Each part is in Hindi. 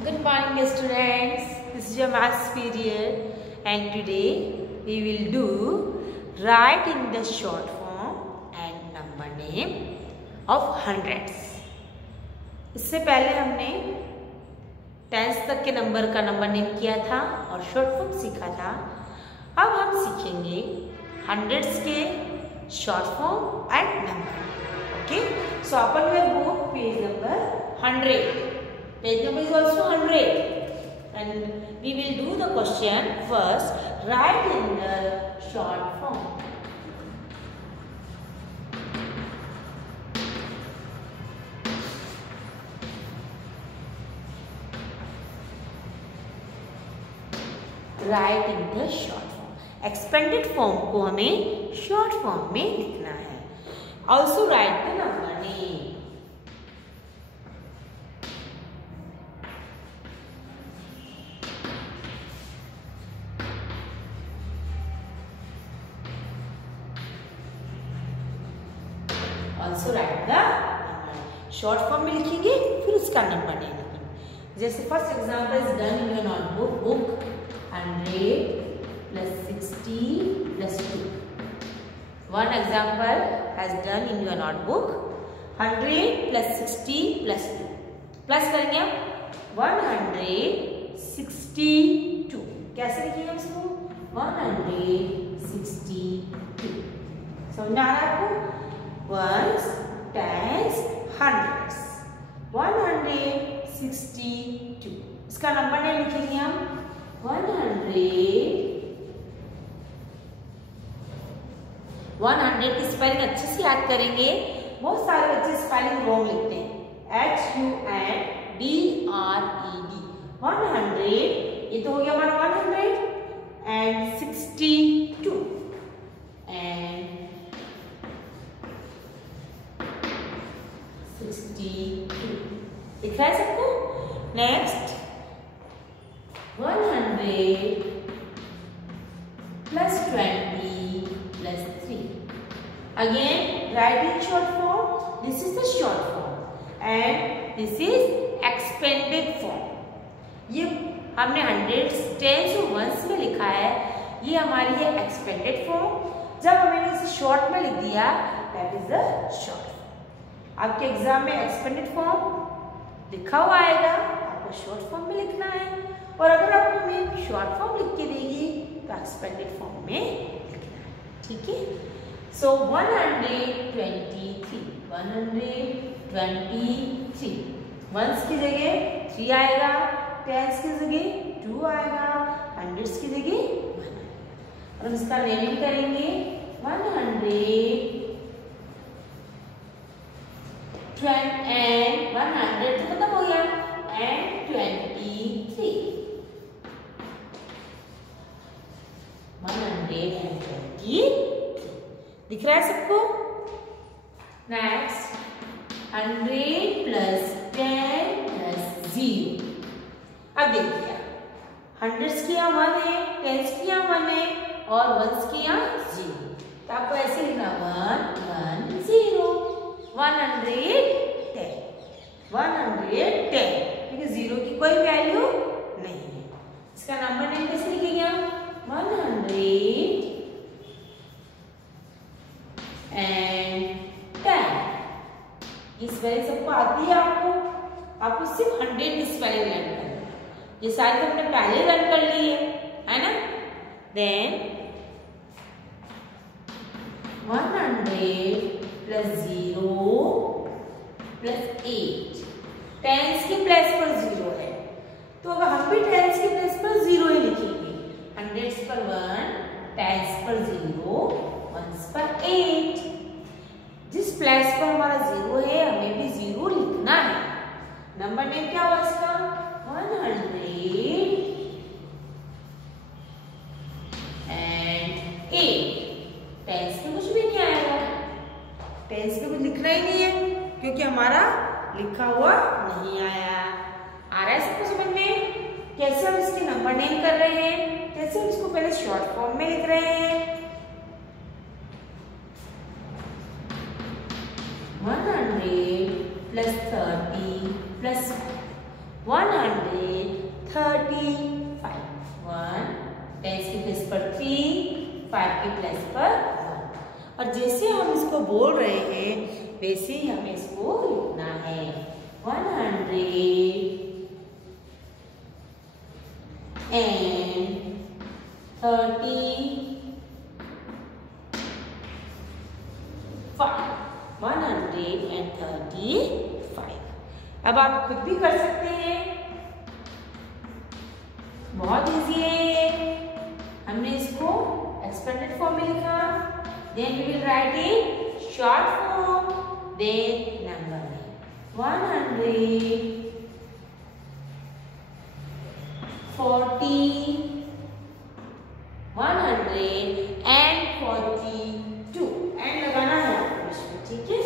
Good morning students, this is your maths period and today we will do write in the short form and number name of hundreds. इससे पहले हमने टेंस तक के नंबर का नंबर नेम किया था और शॉर्ट फॉर्म सीखा था. अब हम सीखेंगे हंड्रेड्स के short form and number. Okay, so open your book, page number 100. Page number is also 100 and we will do the question first. Write in the short form. Write in the short form. Expanded form को हमें short form में लिखना है. Also write the number name. Also write the short form में लिखेंगे, फिर उसका नंबर नेम लिखेंगे. जैसे first example is done in your notebook. Book 100 plus 60 plus 2. One example has done in your notebook 100 plus 60 plus 2. Plus करेंगे हम 162. कैसे लिखेंगे हम इसको? 162. समझ में आ रहा है आपको? Ones, tens, hundreds. 162. इसका नंबर नेम लिखेंगे हम 100 की स्पेलिंग अच्छे से याद करेंगे. बहुत सारे बच्चे स्पेलिंग रॉन्ग लिखते हैं. HUNDRED 100. ये तो हो गया हमारा 100 and 62 and 62. दिख रहा है सबको? Next 100 plus 20 plus 3. Again write in short form. This is the short form and this is expanded form. ये हमने हंड्रेड्स, टेंस और वंस में लिखा है. ये हमारी है एक्सपेंडेड फॉर्म. जब हमने इसे शॉर्ट में लिख दिया दैट इज द शॉर्ट. आपके एग्जाम में एक्सपेंडेड फॉर्म लिखा हुआ आएगा, आपको शॉर्ट फॉर्म में लिखना है. और अगर आपको मैं शॉर्ट फॉर्म लिख के देगी तो एक्सपेंडेड फॉर्म में लिखना है. ठीक है. सो 123. 123. वंस की जगह 3 आएगा, टेंस की जगह 2 आएगा, हंड्रेड्स की जगह 1 आएगा. और हम इसका नेमिंग करेंगे 100 and 100 तो खत्म हो गया and 23. 123. दिख रहा है सबको? Next 100 plus 10 plus 0. अब देखिए हंड्रेड्स की यहाँ 1 है, टेंस की यहाँ 1 है और वंस की यहाँ 0. तो आपको ऐसे लिखना 1 1 0. 110 क्योंकि 0 की कोई वैल्यू नहीं है. इसका नंबर नेम कैसे लिखेंगे हम? 110. ये स्पेलिंग सबको आती है. आपको सिर्फ 100 की स्पेलिंग लर्न करना है. ये सारी तो हमने पहले लर्न कर ली है ना? Then 100 plus 0 plus 8. टेंस के प्लेस पर 0 है तो अगर हम भी टेंस के प्लेस पर 0 ही लिखेंगे. हंड्रेड्स पर 1, टेंस पर 0, वंस पर 8. जिस प्लेस पर हमारा 0 है हमें भी 0 लिखना है. नंबर नेम क्या हुआ इसका? 108. टेंस में कुछ भी नहीं आएगा. टेंस में कुछ लिखना ही नहीं है क्योंकि हमारा लिखा हुआ नहीं आया. आ रहा है सबको समझ में? कैसे हम इसके नंबर नेम कर रहे हैं, कैसे हम इसको पहले शॉर्ट फॉर्म में लिख रहे हैं. 100 plus 30 plus 135। 1 10 की प्लेस पर 3, 5 की प्लेस पर 1। और जैसे हम इसको बोल रहे हैं वैसे ही हमें इसको लिखना है। 135। 135। अब आप खुद भी कर सकते हैं, बहुत इजी है। हमने इसको एक्सपेंडेड फॉर्म में लिखा, then we will write in short form, then number में 140, 142 एंड लगाना है आपको इसमें, ठीक है।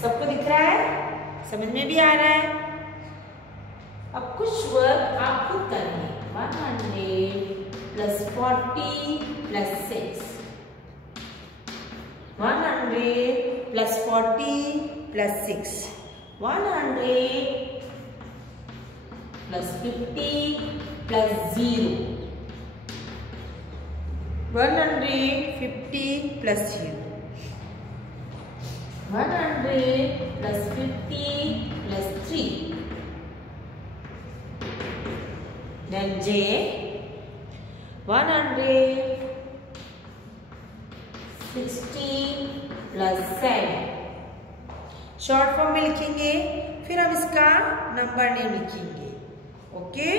सबको दिख रहा है, समझ में भी आ रहा है। अब कुछ वर्क आप खुद करेंगे। 100 plus 40 plus 6, 100 plus 40 plus 6, 100 plus 50 plus 0, 150 plus 0, 100 plus 50 plus 3, then J 160 plus 7। Short form में लिखेंगे, फिर हम इसका नंबर नेम लिखेंगे, okay.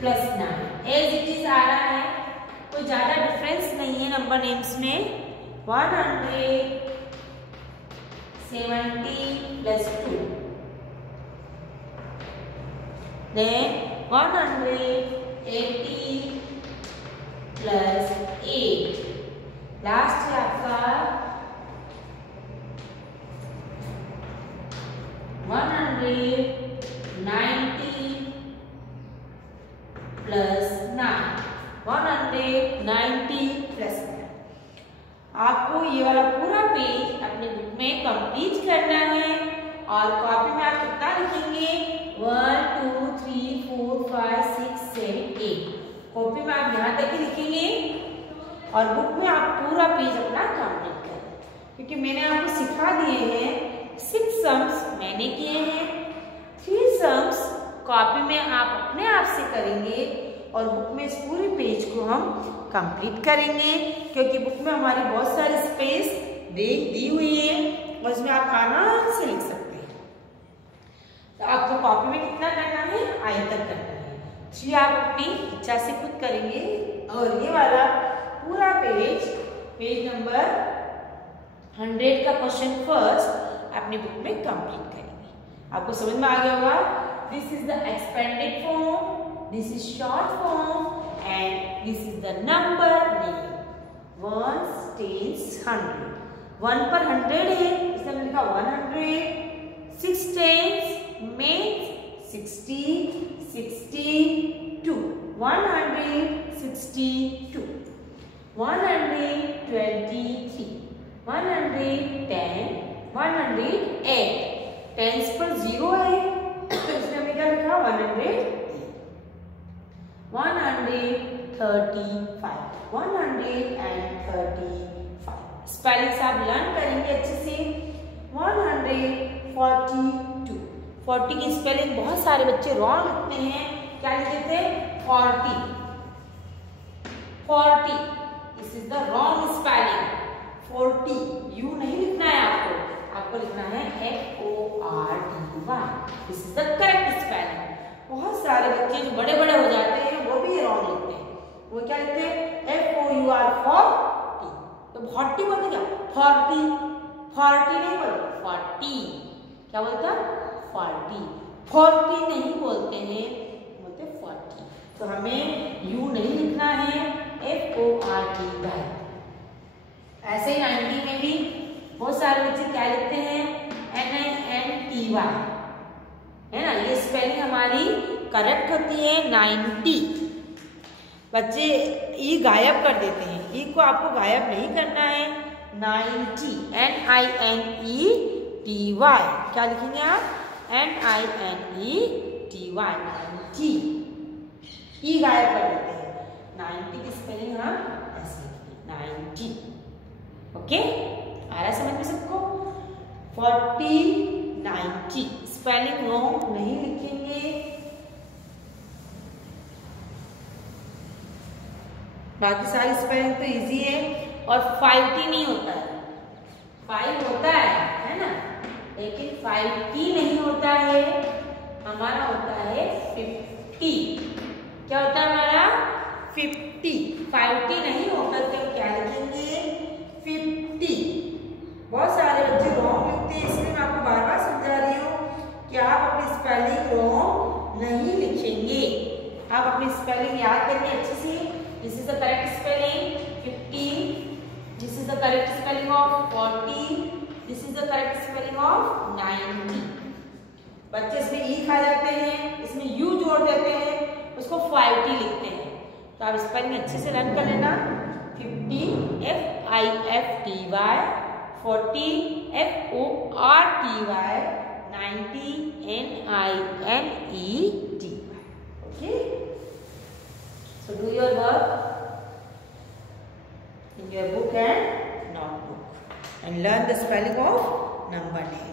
Plus 9 as it is आ रहा है, कोई ज्यादा डिफरेंस नहीं है नंबर नेम्स में। 170 प्लस 2, देन 180 प्लस 8, लास्ट है आपका 190 प्लस 9, 190 प्लस 9। आपको ये वाला पूरा पेज अपने बुक में कंप्लीट करना है। और कॉपी में आप कितना लिखेंगे? 1 2 3 4 5 6 7 8। कॉपी में आप यहाँ तक ही लिखेंगे और बुक में आप पूरा पेज अपना कंप्लीट करें, क्योंकि मैंने आपको सिखा दिए हैं 6 सम्स मैंने किए हैं, 3 सम्स कॉपी में आप अपने आप से करेंगे और बुक में इस पूरे पेज को हम कंप्लीट करेंगे, क्योंकि बुक में हमारी बहुत सारी स्पेस दी हुई है और इसमें आप आराम से लिख सकते हैं। तो आपको कॉपी में कितना करना है? आई तक करना है। इसलिए आप अपनी इच्छा से खुद करेंगे और ये वाला पूरा पेज नंबर 100 का क्वेश्चन फर्स्ट अपनी बुक में कंप्लीट करेंगे। आपको समझ में आ गया होगा। This is the expanded form, this is short form and this is the number name. 1 tens 100, 1 पर 100 है इसलिए हमने लिखा 100। 6 tens means 60, 62, 162, 123, 110, 108। टेंस पर 0 है इसलिए हमने क्या लिखा? 100। 135, 135। स्पेलिंग्स आप लर्न करेंगे अच्छे से। 142, 40 की स्पेलिंग बहुत सारे बच्चे रॉन्ग लिखते हैं। क्या लिखते थे? 40, 40। This is the wrong spelling. 40 you नहीं लिखना है आपको लिखना है FORTY। This is the correct spelling. बहुत सारे बच्चे जो बड़े बड़े हो जाते हैं वो भी रॉन्ग लिखते हैं। वो क्या लिखते हैं? FOUR40। तो 40 बोलते क्या? 40, 40 नहीं बोलते 40। क्या बोलता? 40, 40 नहीं बोलते हैं, बोलते 40। तो हमें यू नहीं लिखना है, FORTY। ऐसे ही 90 में भी बहुत सारे बच्चे क्या लिखते हैं? NINTY, है ना। करेक्ट होती है 90। बच्चे ई गायब कर देते हैं, ई को आपको गायब नहीं करना है। 90 NINETY, क्या लिखेंगे आप? NINETY 90। ई गायब कर देते हैं, 90 की स्पेलिंग हम ऐसे लिखते हैं 90। ओके, आ रहा समझ में सबको? 40 90 स्पेलिंग रॉन्ग नहीं लिखेंगे। बाकी सारी स्पेलिंग तो इजी है। और 50 नहीं होता है, 5 होता है ना, लेकिन 50 नहीं होता है, हमारा होता है 50। क्या होता है हमारा? 50। 50 नहीं होता तो क्या लिखेंगे? 50। बहुत सारे बच्चे रॉन्ग लिखते हैं, इसलिए मैं आपको बार बार समझा रही हूँ कि आप अपनी स्पेलिंग रॉन्ग नहीं लिखेंगे। आप अपनी स्पेलिंग याद करिए अच्छे से। This is the correct spelling 50, this is the correct spelling of 40, this is the correct spelling of 90। बच्चे इसमें ई खा जाते हैं, इसमें यू जोड़ देते हैं, उसको 50 लिखते हैं। तो आप स्पेलिंग अच्छे से लर्न कर लेना। 50 FIFTY, 40 FORTY, 90 NINETY. Okay, so do your work in your book and notebook and learn the spelling of number name.